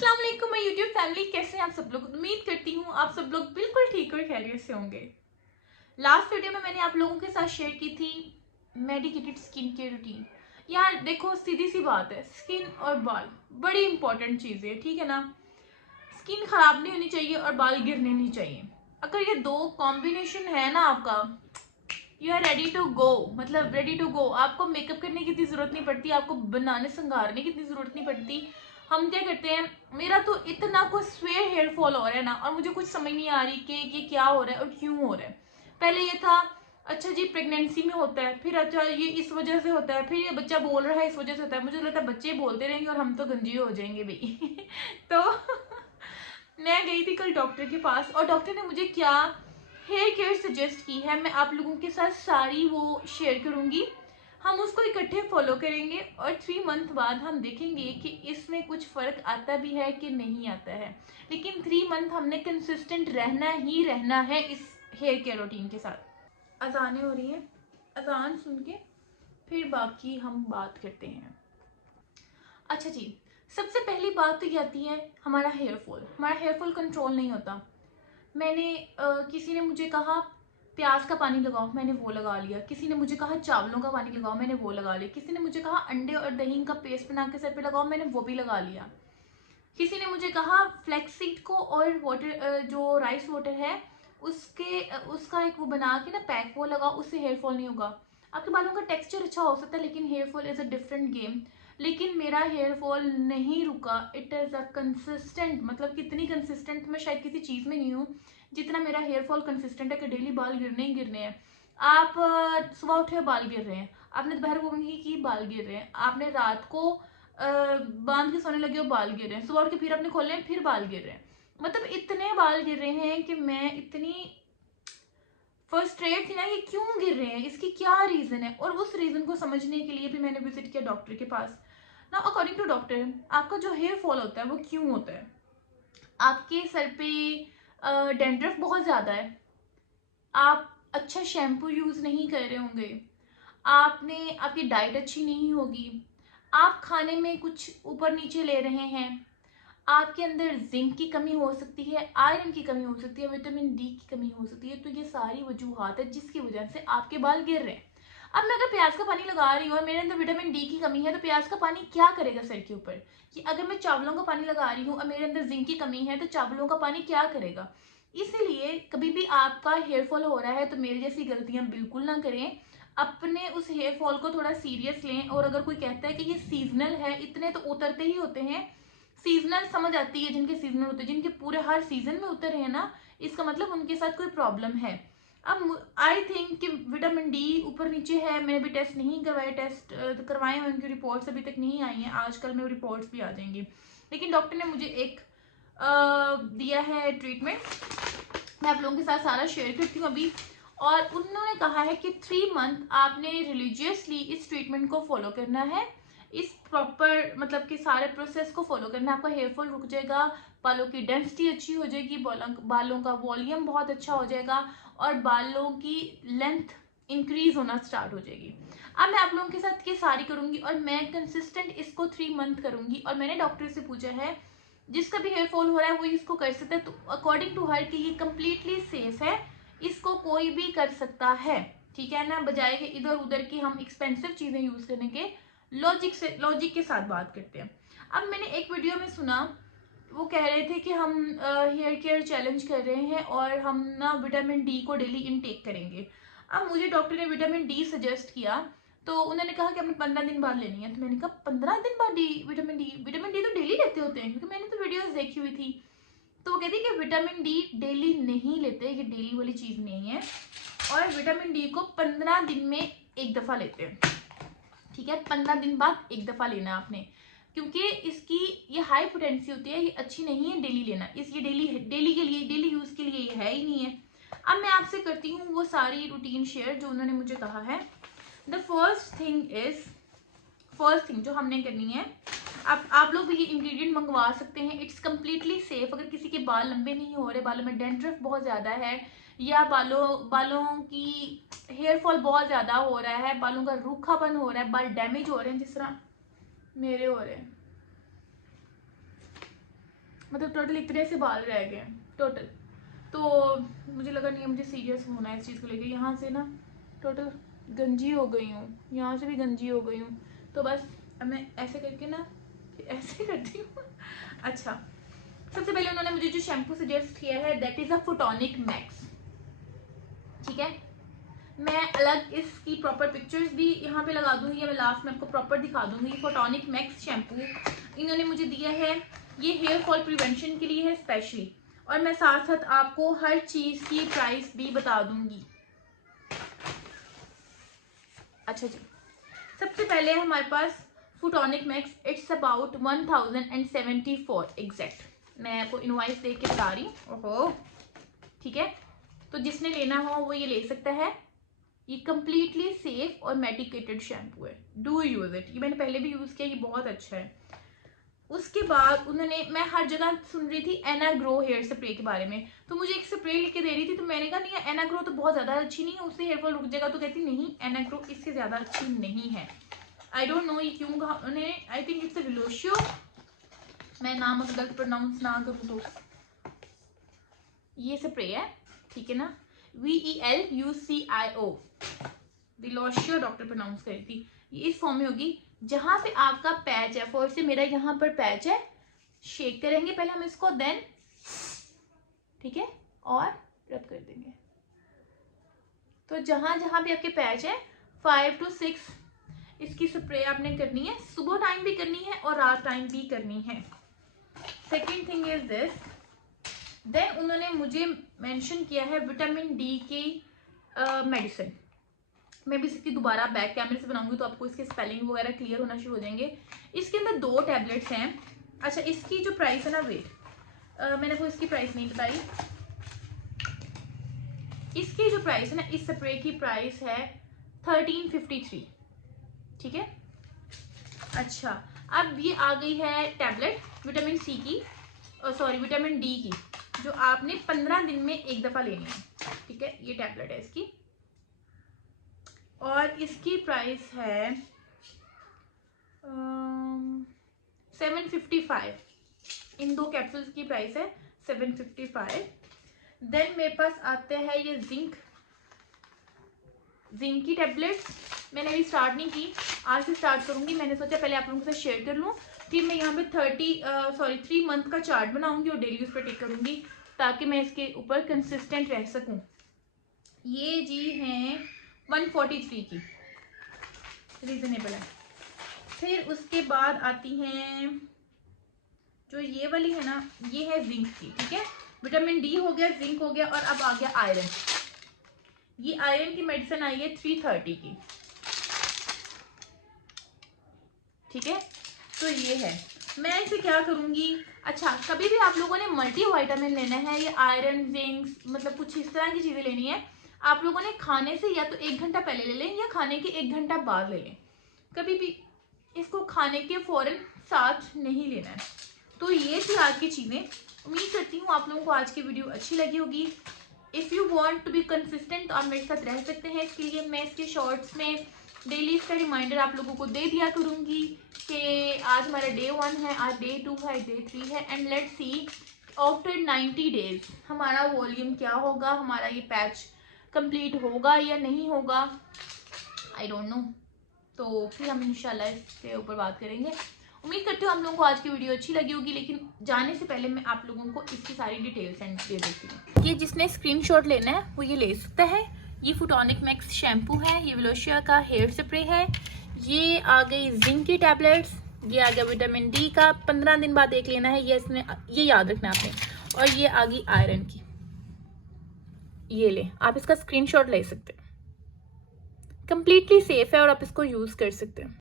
अस्सलाम वालेकुम my YouTube family, कैसे हैं आप सब लोग। उम्मीद करती हूँ आप सब लोग बिल्कुल ठीक और खैरियत से होंगे। लास्ट वीडियो में मैंने आप लोगों के साथ शेयर की थी मेडिकेटेड स्किन केयर रूटीन। यार देखो, सीधी सी बात है, स्किन और बाल बड़ी इंपॉर्टेंट चीज़ है, ठीक है ना। स्किन खराब नहीं होनी चाहिए और बाल गिरने नहीं चाहिए। अगर ये दो कॉम्बिनेशन है ना आपका, you are ready to go, मतलब रेडी टू गो। आपको मेकअप करने की इतनी जरूरत नहीं पड़ती, आपको बनाने संगारने की इतनी जरूरत नहीं पड़ती। हम क्या करते हैं, मेरा तो इतना कुछ स्वेयर हेयर फॉल हो रहा है ना, और मुझे कुछ समझ नहीं आ रही कि ये क्या हो रहा है और क्यों हो रहा है। पहले ये था अच्छा जी प्रेगनेंसी में होता है, फिर अच्छा ये इस वजह से होता है, फिर ये बच्चा बोल रहा है इस वजह से होता है। मुझे लगता है बच्चे बोलते रहेंगे और हम तो गंजी हो जाएंगे भाई। तो मैं गई थी कल डॉक्टर के पास, और डॉक्टर ने मुझे क्या हेयर केयर सजेस्ट की है, मैं आप लोगों के साथ सारी वो शेयर करूंगी। हम उसको इकट्ठे फॉलो करेंगे और 3 मंथ बाद हम देखेंगे कि इसमें कुछ फ़र्क आता भी है कि नहीं आता है। लेकिन 3 मंथ हमने कंसिस्टेंट रहना ही रहना है इस हेयर केयर रूटीन के साथ। अजानें हो रही हैं, अजान सुन के फिर बाकी हम बात करते हैं। अच्छा जी, सबसे पहली बात तो ये आती है हमारा हेयर फॉल। हमारा हेयर फॉल कंट्रोल नहीं होता। मैंने किसी ने मुझे कहा प्याज का पानी लगाओ, मैंने वो लगा लिया। किसी ने मुझे कहा चावलों का पानी लगाओ, मैंने वो लगा लिया। किसी ने मुझे कहा अंडे और दही का पेस्ट बना के सर पे लगाओ, मैंने वो भी लगा लिया। किसी ने मुझे कहा फ्लैक्स सीड को और वाटर, जो राइस वाटर है उसका एक वो बना के ना पैक वो लगाओ, उससे हेयर फॉल नहीं होगा। आपके बालों का टेक्सचर अच्छा हो सकता है, लेकिन hair fall is a different game. लेकिन मेरा हेयर फॉल नहीं रुका, इट इज़ अ कंसिस्टेंट। मतलब कितनी कंसिस्टेंट मैं शायद किसी चीज़ में नहीं हूँ जितना मेरा हेयर फॉल कंसिस्टेंट है कि डेली बाल गिरने ही गिरने हैं। आप सुबह उठे बाल गिर रहे हैं, आपने दोपहर को की बाल गिर रहे हैं, आपने रात को बांध के सोने लगे हो बाल गिर रहे हैं, सुबह उठ के फिर अपने खोले हैं फिर बाल गिर रहे हैं। मतलब इतने बाल गिर रहे हैं कि मैं इतनी फ्रस्ट्रेट थी ना, ये क्यों गिर रहे हैं, इसकी क्या रीजन है। और उस रीजन को समझने के लिए भी मैंने विजिट किया डॉक्टर के पास ना। अकॉर्डिंग टू डॉक्टर, आपका जो हेयर फॉल होता है वो क्यों होता है। आपके सर पे डेंड्रफ बहुत ज्यादा है, आप अच्छा शैम्पू यूज नहीं कर रहे होंगे, आपकी डाइट अच्छी नहीं होगी, आप खाने में कुछ ऊपर नीचे ले रहे हैं, आपके अंदर जिंक की कमी हो सकती है, आयरन की कमी हो सकती है, विटामिन डी की कमी हो सकती है। तो ये सारी वजूहात है जिसकी वजह से आपके बाल गिर रहे हैं। अब मैं अगर प्याज का पानी लगा रही हूँ और मेरे अंदर विटामिन डी की कमी है, तो प्याज का पानी क्या करेगा सर के ऊपर। कि अगर मैं चावलों का पानी लगा रही हूँ और मेरे अंदर जिंक की कमी है, तो चावलों का पानी क्या करेगा। इसीलिए कभी भी आपका हेयर फॉल हो रहा है तो मेरी जैसी गलतियां बिल्कुल ना करें। अपने उस हेयर फॉल को थोड़ा सीरियस लें। और अगर कोई कहता है कि ये सीजनल है, इतने तो उतरते ही होते हैं। सीजनल समझ आती है जिनके सीजनल होते हैं, जिनके पूरे हर सीजन में उतर रहे हैं ना, इसका मतलब उनके साथ कोई प्रॉब्लम है। अब आई थिंक कि विटामिन डी ऊपर नीचे है, मैंने भी टेस्ट नहीं करवाए, टेस्ट करवाए हैं, उनकी रिपोर्ट्स अभी तक नहीं आई हैं, आजकल में रिपोर्ट्स भी आ जाएंगी। लेकिन डॉक्टर ने मुझे एक दिया है ट्रीटमेंट, मैं आप लोगों के साथ सारा शेयर करती हूँ अभी। और उन्होंने कहा है कि 3 मंथ आपने रिलीजियसली इस ट्रीटमेंट को फॉलो करना है, इस प्रॉपर मतलब कि सारे प्रोसेस को फॉलो करना है। आपका हेयर फॉल रुक जाएगा, बालों की डेंसिटी अच्छी हो जाएगी, बालों का वॉल्यूम बहुत अच्छा हो जाएगा, और बालों की लेंथ इंक्रीज होना स्टार्ट हो जाएगी। अब मैं आप लोगों के साथ ये सारी करूंगी और मैं कंसिस्टेंट इसको 3 मंथ करूंगी। और मैंने डॉक्टर से पूछा है जिसका भी हेयर फॉल हो रहा है वो इसको कर सकता है, तो अकॉर्डिंग टू हर कि ये कम्प्लीटली सेफ है, इसको कोई भी कर सकता है, ठीक है ना। बजाय कि इधर उधर की हम एक्सपेंसिव चीजें यूज करने के, लॉजिक के साथ बात करते हैं। अब मैंने एक वीडियो में सुना, वो कह रहे थे कि हम हेयर केयर चैलेंज कर रहे हैं और हम ना विटामिन डी को डेली इनटेक करेंगे। अब मुझे डॉक्टर ने विटामिन डी सजेस्ट किया, तो उन्होंने कहा कि हमें 15 दिन बाद लेनी है। तो मैंने कहा 15 दिन बाद विटामिन डी तो डेली लेते होते हैं, क्योंकि मैंने तो वीडियोस देखी हुई थी। तो वो कहती है कि विटामिन डी डेली नहीं लेते, ये डेली वाली चीज़ नहीं है, और विटामिन डी को 15 दिन में एक दफ़ा लेते हैं, ठीक है। 15 दिन बाद एक दफ़ा लेना आपने, क्योंकि इसकी ये हाई पोटेंसी होती है, ये अच्छी नहीं है डेली लेना। इस ये डेली के लिए, डेली यूज़ के लिए ये है ही नहीं है। अब मैं आपसे करती हूँ वो सारी रूटीन शेयर जो उन्होंने मुझे कहा है। द फर्स्ट थिंग जो हमने करनी है, आप लोग भी ये इंग्रेडिएंट मंगवा सकते हैं, इट्स कम्प्लीटली सेफ। अगर किसी के बाल लंबे नहीं हो रहे, बालों में डेंड्रफ बहुत ज़्यादा है, या बालों की हेयर फॉल बहुत ज़्यादा हो रहा है, बालों का रूखापन हो रहा है, बाल डैमेज हो रहे हैं जिस तरह मेरे हो रहे हैं, मतलब टोटल इतने से बाल रह गए टोटल। तो मुझे लगा नहीं, मुझे सीरियस होना है इस चीज़ को लेकर। यहाँ से ना टोटल गंजी हो गई हूँ, यहाँ से भी गंजी हो गई हूँ। तो बस अब मैं ऐसे करके ना ऐसे करती हूँ। अच्छा, सबसे पहले उन्होंने मुझे जो शैम्पू सजेस्ट किया है that is a photonic max. ठीक है, मैं अलग इसकी प्रॉपर पिक्चर्स भी यहाँ पे लगा दूंगी, या मैं लास्ट में आपको प्रॉपर दिखा दूंगी। फोटोनिक मैक्स शैम्पू इन्होंने मुझे दिया है, ये हेयर फॉल प्रिवेंशन के लिए है स्पेशली, और मैं साथ साथ आपको हर चीज़ की प्राइस भी बता दूंगी। अच्छा जी, सबसे पहले हमारे पास photonic max, it's about 1074 exact. मैं आपको इनवॉइस देख के बता रही हूँ। ओहो, ठीक है, तो जिसने लेना हो वो ये ले सकता है। ये कम्प्लीटली सेफ और मेडिकेटेड शैम्पू है, डू यूज़ इट। ये मैंने पहले भी यूज़ किया, ये बहुत अच्छा है। उसके बाद उन्होंने, मैं हर जगह सुन रही थी एनाग्रो हेयर स्प्रे के बारे में, तो मुझे एक स्प्रे लेके दे रही थी, तो मैंने कहा नहीं एनाग्रो तो बहुत ज़्यादा अच्छी नहीं है, उससे हेयर फॉल रुक जाएगा। तो कहती नहीं, एनाग्रो इससे ज़्यादा अच्छी नहीं है। आई डोंट नो ये क्यों कहा उन्होंने। आई थिंक इट्स विलोशियो, मैं नाम अगर गलत प्रोनाउंस ना करूँ तो। ये स्प्रे है, ठीक है ना, VELUCIO, विलोशियो डॉक्टर प्रोनाउंस करी थी। ये इस फॉर्म में होगी, जहां पे आपका पैच है, फॉर से मेरा यहाँ पर पैच है, शेक करेंगे पहले हम इसको, देन ठीक है, और रब कर देंगे। तो जहां जहां भी आपके पैच है 5 to 6 इसकी स्प्रे आपने करनी है, सुबह टाइम भी करनी है और रात टाइम भी करनी है। Second thing is this, then उन्होंने मुझे मेंशन किया है विटामिन डी की मेडिसिन। मैं भी इसकी दोबारा बैक कैमरे से बनाऊंगी तो आपको इसके स्पेलिंग वगैरह क्लियर होना शुरू हो जाएंगे। इसके अंदर 2 टैबलेट्स हैं। अच्छा, इसकी जो प्राइस है ना, वेट मैंने आपको इसकी प्राइस नहीं बताई। इसकी जो प्राइस है ना, इस स्प्रे की प्राइस है 1353, ठीक है। अच्छा, अब ये आ गई है टैबलेट विटामिन सी की, सॉरी विटामिन डी की, जो आपने 15 दिन में एक दफ़ा लेनी है, ठीक है। ये टैबलेट है इसकी, और इसकी प्राइस है 755। इन 2 कैप्सूल्स की प्राइस है 755। देन मेरे पास आते हैं ये जिंक की टैबलेट्स। मैंने अभी स्टार्ट नहीं की, आज से स्टार्ट करूंगी। मैंने सोचा पहले आप लोगों के साथ शेयर कर लूँ, फिर मैं यहाँ पे 3 मंथ का चार्ट बनाऊंगी और डेली उस पर टेक करूंगी, ताकि मैं इसके ऊपर कंसिस्टेंट रह सकूं। ये जी हैं 143 की, रीजनेबल है। फिर उसके बाद आती हैं जो ये वाली है ना, ये है जिंक की, ठीक है। विटामिन डी हो गया, जिंक हो गया, और अब आ गया आयरन। ये आयरन की मेडिसिन आई है 330 की, ठीक है। तो ये है, मैं इसे क्या करूंगी। अच्छा, कभी भी आप लोगों ने मल्टी वाइटामिन लेना है या आयरन, जिंक, मतलब कुछ इस तरह की चीज़ें लेनी है, आप लोगों ने खाने से या तो 1 घंटा पहले ले लें या खाने के 1 घंटा बाद ले लें। कभी भी इसको खाने के फौरन साथ नहीं लेना है। तो ये थी आज की चीज़ें। उम्मीद करती हूँ आप लोगों को आज की वीडियो अच्छी लगी होगी। If you want to be consistent तो आप मेरे साथ रह सकते हैं। इसके लिए मैं इसके शॉर्ट्स में डेली इसका रिमाइंडर आप लोगों को दे दिया करूँगी कि आज हमारा डे 1 है, आज डे 2 है, डे 3 है, and let's see after 90 days हमारा वॉल्यूम क्या होगा, हमारा ये पैच कंप्लीट होगा या नहीं होगा, आई डोंट नो। तो फिर हम इंशाल्लाह इसके ऊपर बात करेंगे। उम्मीद करती हूँ आप लोगों को आज की वीडियो अच्छी लगी होगी, लेकिन जाने से पहले मैं आप लोगों को इसकी सारी डिटेल्स सेंड दे देती हूँ। ये जिसने स्क्रीनशॉट लेना है वो ये ले सकता है। ये फोटोनिक मैक्स शैम्पू है, ये विलोशिया का हेयर स्प्रे है, ये आ गई जिंक की टैबलेट्स, ये आ गया विटामिन डी का 15 दिन बाद एक लेना है, ये याद रखना आपने, और ये आ गई आयरन की। ये ले, आप इसका स्क्रीनशॉट ले सकते हैं, कंप्लीटली सेफ है और आप इसको यूज़ कर सकते हैं।